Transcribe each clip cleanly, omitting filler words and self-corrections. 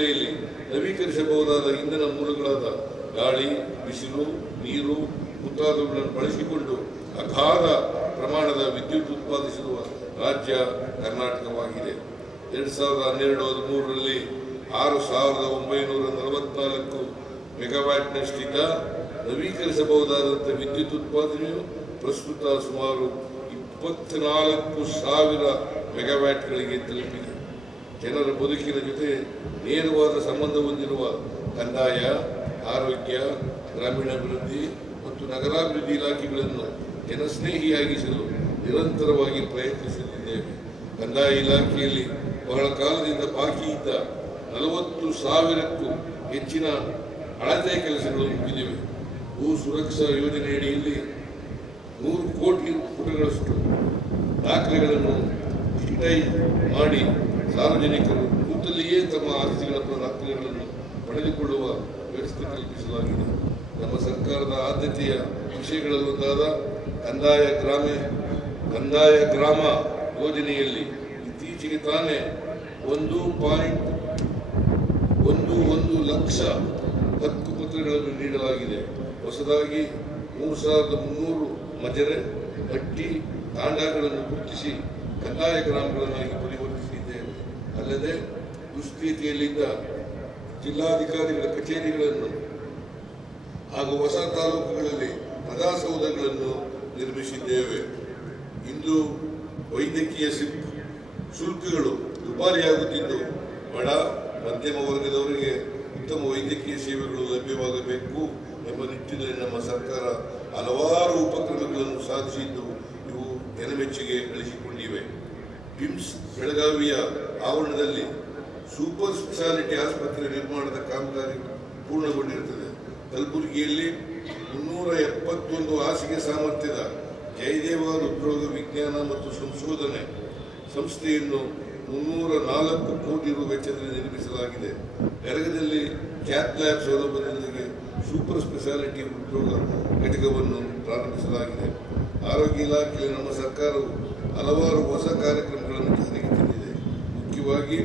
ಹಿನ್ನೆಲೆಯಲ್ಲಿ ನವೀಕರಿಸಬಹುದಾದ ಇಂಧನ ಮೂಲಗಳಾದ ಗಾಳಿ, ಬಿಸಿಲು, ನೀರು ಮುಂತಾದವುಗಳನ್ನು ಬಳಸಿಕೊಂಡು ಅಗಾಧ ಪ್ರಮಾಣದ ವಿದ್ಯುತ್ ಉತ್ಪಾದಿಸುವ ರಾಜ್ಯ ಕರ್ನಾಟಕವಾಗಿದೆ. 2012-13ರಲ್ಲಿ 6,944 ಮೆಗಾವ್ಯಾಟ್ನಷ್ಟಿದ್ದ ನವೀಕರಿಸಬಹುದಾದಂಥ ವಿದ್ಯುತ್ ಉತ್ಪಾದನೆಯು ಪ್ರಸ್ತುತ ಸುಮಾರು 24,000 ಮೆಗಾವ್ಯಾಟ್ಗಳಿಗೆ ತಲುಪಿದೆ. ಜನರ ಬದುಕಿನ ಜೊತೆ ನೇರವಾದ ಸಂಬಂಧ ಹೊಂದಿರುವ ಕಂದಾಯ, ಆರೋಗ್ಯ, ಗ್ರಾಮೀಣಾಭಿವೃದ್ಧಿ ಮತ್ತು ನಗರಾಭಿವೃದ್ಧಿ ಇಲಾಖೆಗಳನ್ನು ಜನಸ್ನೇಹಿಯಾಗಿಸಲು ನಿರಂತರವಾಗಿ ಪ್ರಯತ್ನಿಸುತ್ತಿದ್ದೇವೆ. ಕಂದಾಯ ಇಲಾಖೆಯಲ್ಲಿ ಬಹಳ ಕಾಲದಿಂದ ಬಾಕಿ ಇದ್ದ 40,000ಕ್ಕೂ ಹೆಚ್ಚಿನ ಅಳತೆ ಕೆಲಸಗಳು ಮುಗಿದಿವೆ. ಭೂ ಸುರಕ್ಷಾ ಯೋಜನೆಯಡಿಯಲ್ಲಿ 100 ಕೋಟಿ ಪುಟಗಳಷ್ಟು ದಾಖಲೆಗಳನ್ನು ಡಿಜಿಟೈಸ್ ಮಾಡಿ ಸಾರ್ವಜನಿಕರು ಕೂತಲ್ಲಿಯೇ ತಮ್ಮ ಆಸ್ತಿಗಳ ದಾಖಲೆಗಳನ್ನು ಪಡೆದುಕೊಳ್ಳುವ ವ್ಯವಸ್ಥೆ ಕಲ್ಪಿಸಲಾಗಿದೆ. ನಮ್ಮ ಸರ್ಕಾರದ ಆದ್ಯತೆಯ ವಿಷಯಗಳಲ್ಲೊಂದಾದ ಕಂದಾಯ ಗ್ರಾಮ ಯೋಜನೆಯಲ್ಲಿ ಇತ್ತೀಚೆಗೆ ತಾನೇ 1.11 ಲಕ್ಷ ಹಕ್ಕುಪತ್ರಗಳನ್ನು ನೀಡಲಾಗಿದೆ. ಹೊಸದಾಗಿ 3,300 ಮಜರೆ, ಹಟ್ಟಿ, ತಾಂಡಗಳನ್ನು ಗುರುತಿಸಿ ಕಂದಾಯ ಗ್ರಾಮಗಳನ್ನಾಗಿ ಪರಿವರ್ತಿಸಿದ್ದೇವೆ. ಅಲ್ಲದೆ ದುಸ್ಥಿತಿಯಲ್ಲಿದ್ದ ಜಿಲ್ಲಾಧಿಕಾರಿಗಳ ಕಚೇರಿಗಳನ್ನು ಹಾಗೂ ಹೊಸ ತಾಲೂಕುಗಳಲ್ಲಿ ಪ್ರಜಾಸೌಧಗಳನ್ನು ನಿರ್ಮಿಸಿದ್ದೇವೆ. ಇಂದು ವೈದ್ಯಕೀಯ ಶುಲ್ಕಗಳು ದುಬಾರಿಯಾಗುತ್ತಿದ್ದು ಬಡ ಮಧ್ಯಮ ವರ್ಗದವರಿಗೆ ಉತ್ತಮ ವೈದ್ಯಕೀಯ ಸೇವೆಗಳು ಲಭ್ಯವಾಗಬೇಕು ಎಂಬ ನಿಟ್ಟಿನಲ್ಲಿ ನಮ್ಮ ಸರ್ಕಾರ ಹಲವಾರು ಉಪಕ್ರಮಗಳನ್ನು ಸಾಧಿಸಿದ್ದು ಇವು ಜನಮೆಚ್ಚುಗೆ ಗಳಿಸಿಕೊಂಡಿವೆ. ಪಿಮ್ಸ್ ಬೆಳಗಾವಿಯ ಆವರಣದಲ್ಲಿ ಸೂಪರ್ ಸ್ಪೆಷಾಲಿಟಿ ಆಸ್ಪತ್ರೆ ನಿರ್ಮಾಣದ ಕಾಮಗಾರಿ ಪೂರ್ಣಗೊಂಡಿರುತ್ತದೆ. ಕಲಬುರಗಿಯಲ್ಲಿ 371 ಹಾಸಿಗೆ ಸಾಮರ್ಥ್ಯದ ಜಯದೇವ ಹೃದ್ರೋಗ ವಿಜ್ಞಾನ ಮತ್ತು ಸಂಶೋಧನೆ ಸಂಸ್ಥೆಯನ್ನು 304 ಕೋಟಿ ರು ವೆಚ್ಚದಲ್ಲಿ ನಿರ್ಮಿಸಲಾಗಿದೆ. ಗದಗದಲ್ಲಿ ಕ್ಯಾತ್ ಲ್ಯಾಬ್ ಸೌಲಭ್ಯದೊಂದಿಗೆ ಸೂಪರ್ ಸ್ಪೆಷಾಲಿಟಿ ಹೃದ್ರೋಗ ಘಟಕವನ್ನು ಪ್ರಾರಂಭಿಸಲಾಗಿದೆ. ಆರೋಗ್ಯ ಇಲಾಖೆಯಲ್ಲಿ ನಮ್ಮ ಸರ್ಕಾರವು ಹಲವಾರು ಹೊಸ ಕಾರ್ಯಕ್ರಮಗಳನ್ನು ಜಾರಿಗೆ ತಂದಿದೆ. ಮುಖ್ಯವಾಗಿ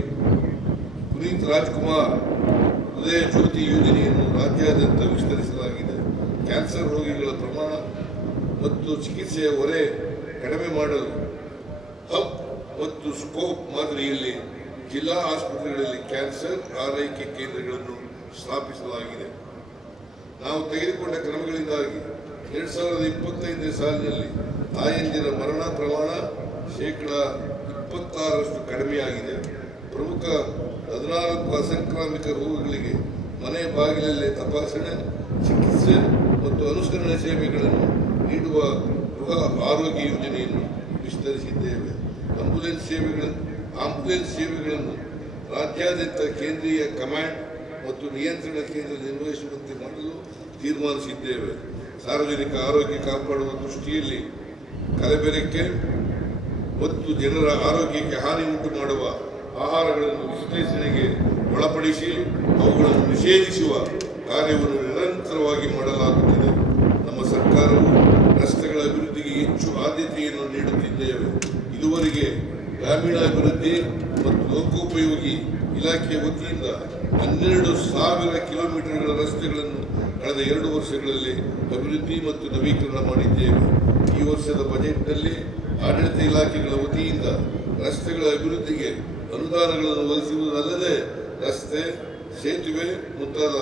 ಪುನೀತ್ ರಾಜ್ಕುಮಾರ್ ಹೃದಯ ಜ್ಯೋತಿ ಯೋಜನೆಯನ್ನು ರಾಜ್ಯಾದ್ಯಂತ ವಿಸ್ತರಿಸಲಾಗಿದೆ. ಕ್ಯಾನ್ಸರ್ ರೋಗಿಗಳ ಪ್ರಮಾಣ ಮತ್ತು ಚಿಕಿತ್ಸೆಯ ಹೊರೆ ಕಡಿಮೆ ಮಾಡಲು ಹಬ್ ಮತ್ತು ಸ್ಕೋಪ್ ಮಾದರಿಯಲ್ಲಿ ಜಿಲ್ಲಾ ಆಸ್ಪತ್ರೆಗಳಲ್ಲಿ ಕ್ಯಾನ್ಸರ್ ಆರೈಕೆ ಕೇಂದ್ರಗಳನ್ನು ಸ್ಥಾಪಿಸಲಾಗಿದೆ. ನಾವು ತೆಗೆದುಕೊಂಡ ಕ್ರಮಗಳಿಂದಾಗಿ 2025 ಸಾಲಿನಲ್ಲಿ ತಾಯಂದಿರ ಮರಣ ಪ್ರಮಾಣ 26% ಕಡಿಮೆಯಾಗಿದೆ. ಪ್ರಮುಖ 14 ಅಸಂಕ್ರಾಮಿಕ ರೋಗಗಳಿಗೆ ಮನೆ ಬಾಗಿಲಲ್ಲೇ ತಪಾಸಣೆ, ಚಿಕಿತ್ಸೆ ಮತ್ತು ಅನುಸರಣೆ ಸೇವೆಗಳನ್ನು ನೀಡುವ ಗೃಹ ಆರೋಗ್ಯ ಯೋಜನೆಯನ್ನು ವಿಸ್ತರಿಸಿದ್ದೇವೆ. ಆಂಬ್ಯುಲೆನ್ಸ್ ಸೇವೆಗಳನ್ನು ರಾಜ್ಯಾದ್ಯಂತ ಕೇಂದ್ರೀಯ ಕಮಾಂಡ್ ಮತ್ತು ನಿಯಂತ್ರಣ ಕೇಂದ್ರ ನಿರ್ವಹಿಸುವಂತೆ ಮಾಡಲು ತೀರ್ಮಾನಿಸಿದ್ದೇವೆ. ಸಾರ್ವಜನಿಕ ಆರೋಗ್ಯ ಕಾಪಾಡುವ ದೃಷ್ಟಿಯಲ್ಲಿ ಕಲಬೆರಕೆ ಮತ್ತು ಜನರ ಆರೋಗ್ಯಕ್ಕೆ ಹಾನಿ ಉಂಟು ಮಾಡುವ ಆಹಾರಗಳನ್ನು ವಿಶ್ಲೇಷಣೆಗೆ ಒಳಪಡಿಸಿ ಅವುಗಳನ್ನು ನಿಷೇಧಿಸುವ ಕಾರ್ಯವನ್ನು ನಿರಂತರವಾಗಿ ಮಾಡಲಾಗುತ್ತಿದೆ. ನಮ್ಮ ಸರ್ಕಾರವು ರಸ್ತೆಗಳ ಅಭಿವೃದ್ಧಿಗೆ ಹೆಚ್ಚು ಆದ್ಯತೆಯನ್ನು ನೀಡುತ್ತಿದ್ದೇವೆ. ಇದುವರೆಗೆ ಗ್ರಾಮೀಣಾಭಿವೃದ್ಧಿ ಮತ್ತು ಲೋಕೋಪಯೋಗಿ ಇಲಾಖೆಯ ವತಿಯಿಂದ 12,000 ಕಿಲೋಮೀಟರ್ಗಳ ರಸ್ತೆಗಳನ್ನು ಕಳೆದ 2 ವರ್ಷಗಳಲ್ಲಿ ಅಭಿವೃದ್ಧಿ ಮತ್ತು ನವೀಕರಣ ಮಾಡಿದ್ದೇವೆ. ಈ ವರ್ಷದ ಬಜೆಟ್ನಲ್ಲಿ ಆಡಳಿತ ಇಲಾಖೆಗಳ ವತಿಯಿಂದ ರಸ್ತೆಗಳ ಅಭಿವೃದ್ಧಿಗೆ ಅನುದಾನಗಳನ್ನು ಒದಗಿಸುವುದಲ್ಲದೆ ರಸ್ತೆ, ಸೇತುವೆ ಮುಂತಾದ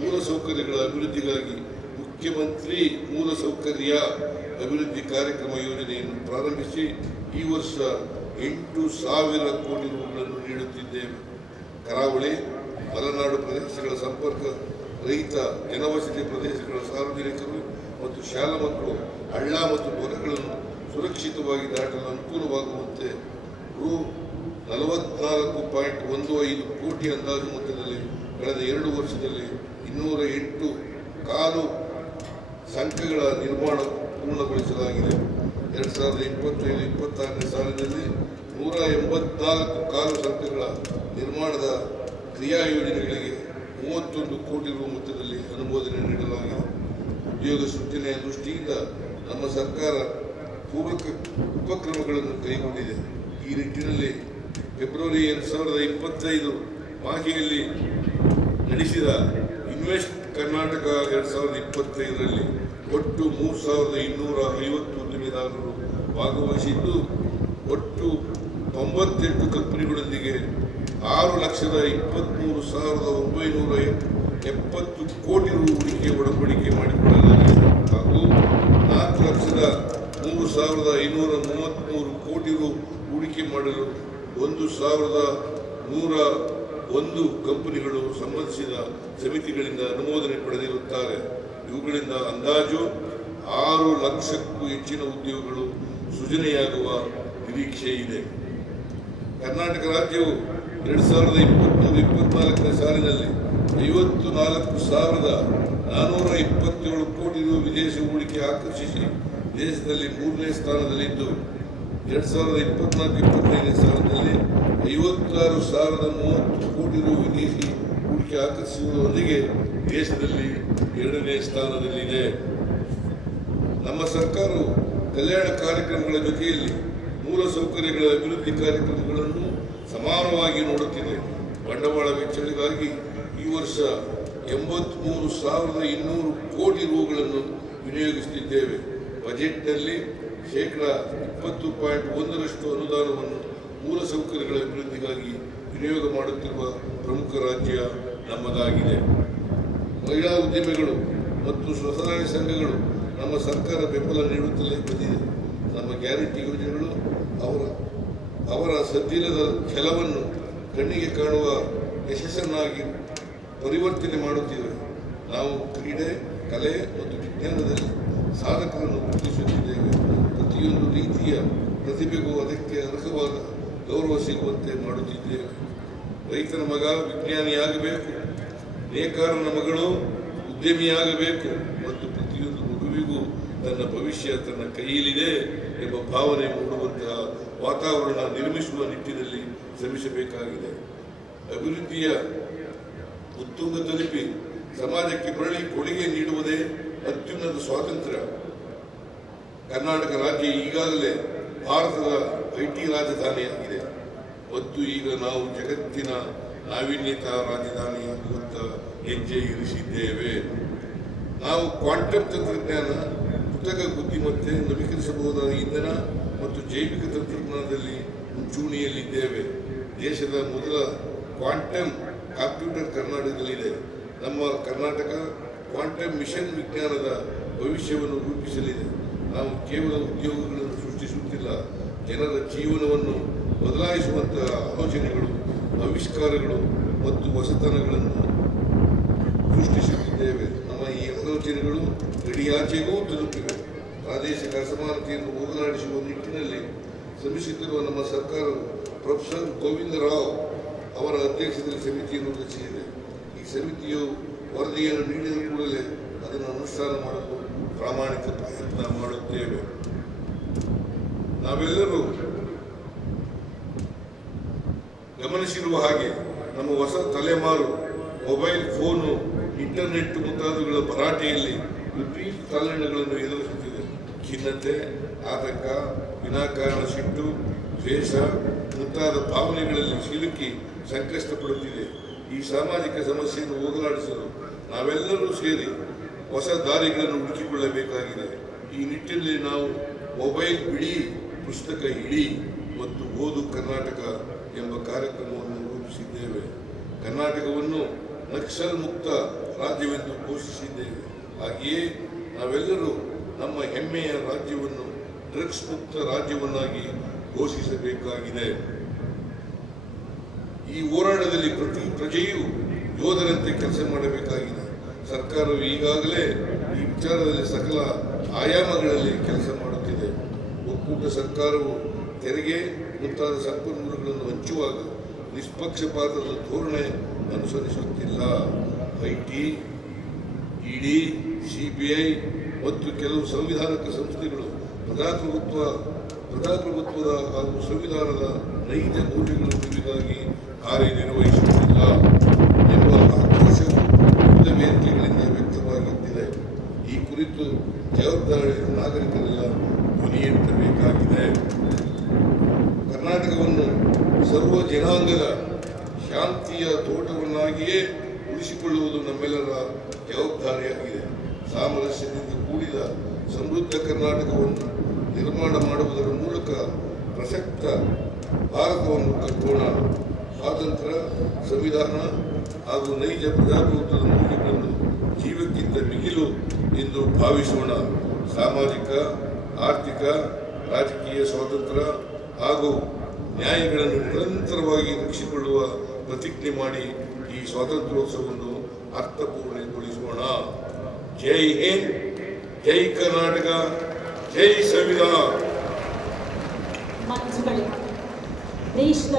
ಮೂಲಸೌಕರ್ಯಗಳ ಅಭಿವೃದ್ಧಿಗಾಗಿ ಮುಖ್ಯಮಂತ್ರಿ ಮೂಲಸೌಕರ್ಯ ಅಭಿವೃದ್ಧಿ ಕಾರ್ಯಕ್ರಮ ಯೋಜನೆಯನ್ನು ಪ್ರಾರಂಭಿಸಿ ಈ ವರ್ಷ 8,000 ಕೋಟಿ ರೂಗಳನ್ನು ನೀಡುತ್ತಿದ್ದೇವೆ. ಕರಾವಳಿ, ಮಲೆನಾಡು ಪ್ರದೇಶಗಳ ಸಂಪರ್ಕ ರಹಿತ ಜನವಸತಿ ಪ್ರದೇಶಗಳ ಸಾರ್ವಜನಿಕರು ಮತ್ತು ಶಾಲಾ ಮಕ್ಕಳು ಹಳ್ಳ ಮತ್ತು ಹೊಲಗಳನ್ನು ಸುರಕ್ಷಿತವಾಗಿ ದಾಟಲು ಅನುಕೂಲವಾಗುವಂತೆ ರು 44.15 ಕೋಟಿ ಅಂದಾಜು ಮೊತ್ತದಲ್ಲಿ ಕಳೆದ 2 ವರ್ಷದಲ್ಲಿ 208 ಕಾಲು ಸಂಖ್ಯೆಗಳ ನಿರ್ಮಾಣ ಪೂರ್ಣಗೊಳಿಸಲಾಗಿದೆ. 2025-26ನೇ ಸಾಲಿನಲ್ಲಿ 184 ಕಾಲು ಸಂಖ್ಯೆಗಳ ನಿರ್ಮಾಣದ ಕ್ರಿಯಾ ಯೋಜನೆಗಳಿಗೆ 31 ಕೋಟಿ ರು ಮೊತ್ತದಲ್ಲಿ ಅನುಮೋದನೆ ನೀಡಲಾಗಿದೆ. ಉದ್ಯೋಗ ಸೃಜನೆಯ ದೃಷ್ಟಿಯಿಂದ ನಮ್ಮ ಸರ್ಕಾರ ಪೂರಕ ಉಪಕ್ರಮಗಳನ್ನು ಕೈಗೊಂಡಿದೆ. ಈ ನಿಟ್ಟಿನಲ್ಲಿ ಫೆಬ್ರವರಿ 2025 ಮಾಹೆಯಲ್ಲಿ ನಡೆಸಿದ ಇನ್ವೆಸ್ಟ್ ಕರ್ನಾಟಕ 2025ರಲ್ಲಿ ಒಟ್ಟು 3,250 ಉದ್ದಿಮೆದಾರರು ಭಾಗವಹಿಸಿದ್ದು ಒಟ್ಟು 98 ಕಂಪನಿಗಳೊಂದಿಗೆ 6,23,970 ಕೋಟಿ ರು ಹೂಡಿಕೆ ಒಡಂಬಡಿಕೆ ಮಾಡಿಕೊಳ್ಳಲಾಗಿದೆ ಹಾಗೂ 4,03,533 ಕೋಟಿ ರು ಹೂಡಿಕೆ ಮಾಡಲು 1,101 ಕಂಪನಿಗಳು ಸಂಬಂಧಿಸಿದ ಸಮಿತಿಗಳಿಂದ ಅನುಮೋದನೆ ಪಡೆದಿರುತ್ತಾರೆ. ಇವುಗಳಿಂದ ಅಂದಾಜು 6 ಲಕ್ಷಕ್ಕೂ ಹೆಚ್ಚಿನ ಉದ್ಯೋಗಗಳು ಸೃಜನೆಯಾಗುವ ನಿರೀಕ್ಷೆ ಇದೆ. ಕರ್ನಾಟಕ ರಾಜ್ಯವು 2023-24 ಸಾಲಿನಲ್ಲಿ 54,427 ಕೋಟಿ ರು ವಿದೇಶ ಹೂಡಿಕೆ ಆಕರ್ಷಿಸಿ ದೇಶದಲ್ಲಿ 3ನೇ ಸ್ಥಾನದಲ್ಲಿದ್ದು 2024-25ನೇ ಸಾಲಿನಲ್ಲಿ 56,030 ಕೋಟಿ ರು ವಿದೇಶಿ ಹೂಡಿಕೆ ಆಕರ್ಷಿಸುವುದರೊಂದಿಗೆ ದೇಶದಲ್ಲಿ 2ನೇ ಸ್ಥಾನದಲ್ಲಿದೆ. ನಮ್ಮ ಸರ್ಕಾರವು ಕಲ್ಯಾಣ ಕಾರ್ಯಕ್ರಮಗಳ ಜೊತೆಯಲ್ಲಿ ಮೂಲಸೌಕರ್ಯಗಳ ಅಭಿವೃದ್ಧಿ ಕಾರ್ಯಕ್ರಮಗಳನ್ನು ಸಮಾನವಾಗಿ ನೋಡುತ್ತಿದೆ. ಬಂಡವಾಳ ವೆಚ್ಚಗಳಿಗಾಗಿ ಈ ವರ್ಷ 83,200 ಕೋಟಿ ರುಗಳನ್ನು ವಿನಿಯೋಗಿಸುತ್ತಿದ್ದೇವೆ. ಬಜೆಟ್ನಲ್ಲಿ 20.1% ಅನುದಾನವನ್ನು ಮೂಲಸೌಕರ್ಯಗಳ ಅಭಿವೃದ್ಧಿಗಾಗಿ ವಿನಿಯೋಗ ಮಾಡುತ್ತಿರುವ ಪ್ರಮುಖ ರಾಜ್ಯ ನಮ್ಮದಾಗಿದೆ. ಮಹಿಳಾ ಉದ್ಯಮಿಗಳು ಮತ್ತು ಸ್ವಸಹಾಯ ಸಂಘಗಳು ನಮ್ಮ ಸರ್ಕಾರ ಬೆಂಬಲ ನೀಡುತ್ತಲೇ ಬಂದಿದೆ. ನಮ್ಮ ಗ್ಯಾರಂಟಿ ಯೋಜನೆಗಳು ಅವರ ಸದ್ದಿಲ್ಲದ ಛಲವನ್ನು ಕಣ್ಣಿಗೆ ಕಾಣುವ ಯಶಸ್ಸನ್ನಾಗಿ ಪರಿವರ್ತನೆ ಮಾಡುತ್ತಿವೆ. ನಾವು ಕ್ರೀಡೆ, ಕಲೆ ಮತ್ತು ವಿಜ್ಞಾನದಲ್ಲಿ ಸಾಧಕರನ್ನು ಗುರುತಿಸುತ್ತಿದ್ದೇವೆ. ಪ್ರತಿಯೊಂದು ರೀತಿಯ ಪ್ರತಿಭೆಗೂ ಅದಕ್ಕೆ ಅರ್ಹವಾದ ಗೌರವ ಸಿಗುವಂತೆ ಮಾಡುತ್ತಿದ್ದೇವೆ. ರೈತನ ಮಗ ವಿಜ್ಞಾನಿಯಾಗಬೇಕು, ನೇಕಾರನ ಮಗಳು ಉದ್ಯಮಿಯಾಗಬೇಕು ಮತ್ತು ಪ್ರತಿಯೊಂದು ಮಗುವಿಗೂ ತನ್ನ ಭವಿಷ್ಯ ತನ್ನ ಕೈಯಲ್ಲಿದೆ ಎಂಬ ಭಾವನೆ ಮೂಡುವಂತಹ ವಾತಾವರಣ ನಿರ್ಮಿಸುವ ನಿಟ್ಟಿನಲ್ಲಿ ಶ್ರಮಿಸಬೇಕಾಗಿದೆ. ಅಭಿವೃದ್ಧಿಯ ಉತ್ತುಂಗ ತಲುಪಿ ಸಮಾಜಕ್ಕೆ ಮರಳಿ ಕೊಡುಗೆ ನೀಡುವುದೇ ಅತ್ಯುನ್ನತ ಸ್ವಾತಂತ್ರ್ಯ. ಕರ್ನಾಟಕ ರಾಜ್ಯ ಈಗಾಗಲೇ ಭಾರತದ IT ರಾಜಧಾನಿಯಾಗಿದೆ ಮತ್ತು ಈಗ ನಾವು ಜಗತ್ತಿನ ನಾವೀನ್ಯತಾ ರಾಜಧಾನಿಯಾಗುವಂತ ಹೆಜ್ಜೆ ಇರಿಸಿದ್ದೇವೆ. ನಾವು ಕ್ವಾಂಟಮ್ ತಂತ್ರಜ್ಞಾನ, ಕೃತಕ ಬುದ್ಧಿಮತ್ತೆ, ನವೀಕರಿಸಬಹುದಾದ ಇಂಧನ ಮತ್ತು ಜೈವಿಕ ತಂತ್ರಜ್ಞಾನದಲ್ಲಿ ಮುಂಚೂಣಿಯಲ್ಲಿದ್ದೇವೆ. ದೇಶದ ಮೊದಲ ಕ್ವಾಂಟಮ್ ಕಂಪ್ಯೂಟರ್ ಕರ್ನಾಟಕದಲ್ಲಿದೆ. ನಮ್ಮ ಕರ್ನಾಟಕ ಕ್ವಾಂಟಮ್ ಮಿಷನ್ ವಿಜ್ಞಾನದ ಭವಿಷ್ಯವನ್ನು ರೂಪಿಸಲಿದೆ. ನಾವು ಕೇವಲ ಉದ್ಯೋಗಗಳನ್ನು ಸೃಷ್ಟಿಸುತ್ತಿಲ್ಲ, ಜನರ ಜೀವನವನ್ನು ಬದಲಾಯಿಸುವಂತಹ ಆಲೋಚನೆಗಳು, ಆವಿಷ್ಕಾರಗಳು ಮತ್ತು ಹೊಸತನಗಳನ್ನು ಸೃಷ್ಟಿಸುತ್ತಿದ್ದೇವೆ. ನಮ್ಮ ಈ ಆಲೋಚನೆಗಳು ಗಡಿಯಾಚೆಗೂ ತಲುಪಿವೆ. ಪ್ರಾದೇಶಿಕ ಅಸಮಾನತೆಯನ್ನು ಹೋಗಲಾಡಿಸುವ ನಿಟ್ಟಿನಲ್ಲಿ ಶ್ರಮಿಸುತ್ತಿರುವ ನಮ್ಮ ಸರ್ಕಾರವು ಪ್ರೊಫೆಸರ್ ಗೋವಿಂದ ರಾವ್ ಅವರ ಅಧ್ಯಕ್ಷತೆಯಲ್ಲಿ ಸಮಿತಿಯನ್ನು ರಚಿಸಿದೆ. ಈ ಸಮಿತಿಯು ವರದಿಯನ್ನು ನೀಡಿದ ಕೂಡಲೇ ಅದನ್ನು ಅನುಷ್ಠಾನ ಮಾಡಲು ಪ್ರಾಮಾಣಿಕ ಪ್ರಯತ್ನ ಮಾಡುತ್ತೇವೆ. ನಾವೆಲ್ಲರೂ ಗಮನಿಸಿರುವ ಹಾಗೆ ನಮ್ಮ ಹೊಸ ತಲೆಮಾರು ಮೊಬೈಲ್ ಫೋನು, ಇಂಟರ್ನೆಟ್ ಮುಂತಾದವುಗಳ ಭರಾಟೆಯಲ್ಲಿ ವಿಪರೀತ ತಲ್ಲಣಗಳನ್ನು ಎದುರಿಸುತ್ತಿದೆ. ಖಿನ್ನತೆ, ಆತಂಕ, ವಿನಾಕಾರಣ ಸಿಟ್ಟು, ದ್ವೇಷ ಮುಂತಾದ ಭಾವನೆಗಳಲ್ಲಿ ಸಿಲುಕಿ ಸಂಕಷ್ಟ ಪಡುತ್ತಿದೆ. ಈ ಸಾಮಾಜಿಕ ಸಮಸ್ಯೆಯನ್ನು ಹೋಗಲಾಡಿಸಲು ನಾವೆಲ್ಲರೂ ಸೇರಿ ಹೊಸ ದಾರಿಗಳನ್ನು ಹುಡುಕಿಕೊಳ್ಳಬೇಕಾಗಿದೆ. ಈ ನಿಟ್ಟಿನಲ್ಲಿ ನಾವು ಮೊಬೈಲ್ ಬಿಡಿ, ಪುಸ್ತಕ ಇಡಿ ಮತ್ತು ಓದು ಕರ್ನಾಟಕ ಎಂಬ ಕಾರ್ಯಕ್ರಮವನ್ನು ರೂಪಿಸಿದ್ದೇವೆ. ಕರ್ನಾಟಕವನ್ನು ನಕ್ಸಲ್ ಮುಕ್ತ ರಾಜ್ಯವೆಂದು ಘೋಷಿಸಿದ್ದೇವೆ. ಹಾಗೆಯೇ ನಾವೆಲ್ಲರೂ ನಮ್ಮ ಹೆಮ್ಮೆಯ ರಾಜ್ಯವನ್ನು ಡ್ರಗ್ಸ್ ಮುಕ್ತ ರಾಜ್ಯವನ್ನಾಗಿ ಘೋಷಿಸಬೇಕಾಗಿದೆ. ಈ ಹೋರಾಟದಲ್ಲಿ ಪ್ರತಿ ಪ್ರಜೆಯೂ ಯೋಧರಂತೆ ಕೆಲಸ ಮಾಡಬೇಕಾಗಿದೆ. ಸರ್ಕಾರವು ಈಗಾಗಲೇ ಈ ವಿಚಾರದಲ್ಲಿ ಸಕಲ ಆಯಾಮಗಳಲ್ಲಿ ಕೆಲಸ ಮಾಡುತ್ತಿದೆ. ಒಕ್ಕೂಟ ಸರ್ಕಾರವು ತೆರಿಗೆ ಮುಂತಾದ ಸಂಪನ್ಮೂಲಗಳನ್ನು ಹಂಚುವಾಗ ನಿಷ್ಪಕ್ಷಪಾತದ ಧೋರಣೆ ಅನುಸರಿಸುತ್ತಿಲ್ಲ. IT, ED, CBI ಮತ್ತು ಕೆಲವು ಸಂವಿಧಾನಿಕ ಸಂಸ್ಥೆಗಳು ಪ್ರಜಾಪ್ರಭುತ್ವದ ಹಾಗೂ ಸಂವಿಧಾನದ ನೈಜ ಮೌಲ್ಯಗಳ ಕುರಿತಾಗಿ ಕಾರ್ಯನಿರ್ವಹಿಸುತ್ತಿಲ್ಲ ಎಂಬ ಆಕ್ರೋಶವು ವಿವಿಧ ವೇದಿಕೆಗಳಿಂದ ವ್ಯಕ್ತವಾಗಿದ್ದಿದೆ. ಈ ಕುರಿತು ಜವಾಬ್ದಾರಿ ನಾಗರಿಕರೆಲ್ಲ ಧ್ವನಿ ಎತ್ತಬೇಕಾಗಿದೆ. ಕರ್ನಾಟಕವನ್ನು ಸರ್ವ ಜನಾಂಗದ ಶಾಂತಿಯ ತೋಟವನ್ನಾಗಿಯೇ ಉಳಿಸಿಕೊಳ್ಳುವುದು ನಮ್ಮೆಲ್ಲರ ಜವಾಬ್ದಾರಿಯಾಗಿದೆ. ಸಾಮರಸ್ಯದಿಂದ ಕೂಡಿದ ಸಮೃದ್ಧ ಕರ್ನಾಟಕವನ್ನು ನಿರ್ಮಾಣ ಮಾಡುವುದರ ಮೂಲಕ ಪ್ರಸಕ್ತ ಭಾರತವನ್ನು ಕಟ್ಟೋಣ. ಸ್ವಾತಂತ್ರ್ಯ, ಸಂವಿಧಾನ ಹಾಗೂ ನೈಜ ಪ್ರಜಾಪ್ರಭುತ್ವದ ಮೌಲ್ಯಗಳನ್ನು ಜೀವಕ್ಕಿಂತ ಮಿಗಿಲು ಎಂದು ಭಾವಿಸೋಣ. ಸಾಮಾಜಿಕ, ಆರ್ಥಿಕ, ರಾಜಕೀಯ ಸ್ವಾತಂತ್ರ್ಯ ಹಾಗೂ ನ್ಯಾಯಗಳನ್ನು ನಿರಂತರವಾಗಿ ರಕ್ಷಿಸಿಕೊಳ್ಳುವ ಪ್ರತಿಜ್ಞೆ ಮಾಡಿ ಈ ಸ್ವಾತಂತ್ರ್ಯೋತ್ಸವವನ್ನು ಅರ್ಥಪೂರ್ಣಗೊಳಿಸೋಣ. ಜೈ ಹಿಂದ್, ಜೈ ಕರ್ನಾಟಕ, ಜೈ ಸಂವಿಧಾನ. ದೇಶದ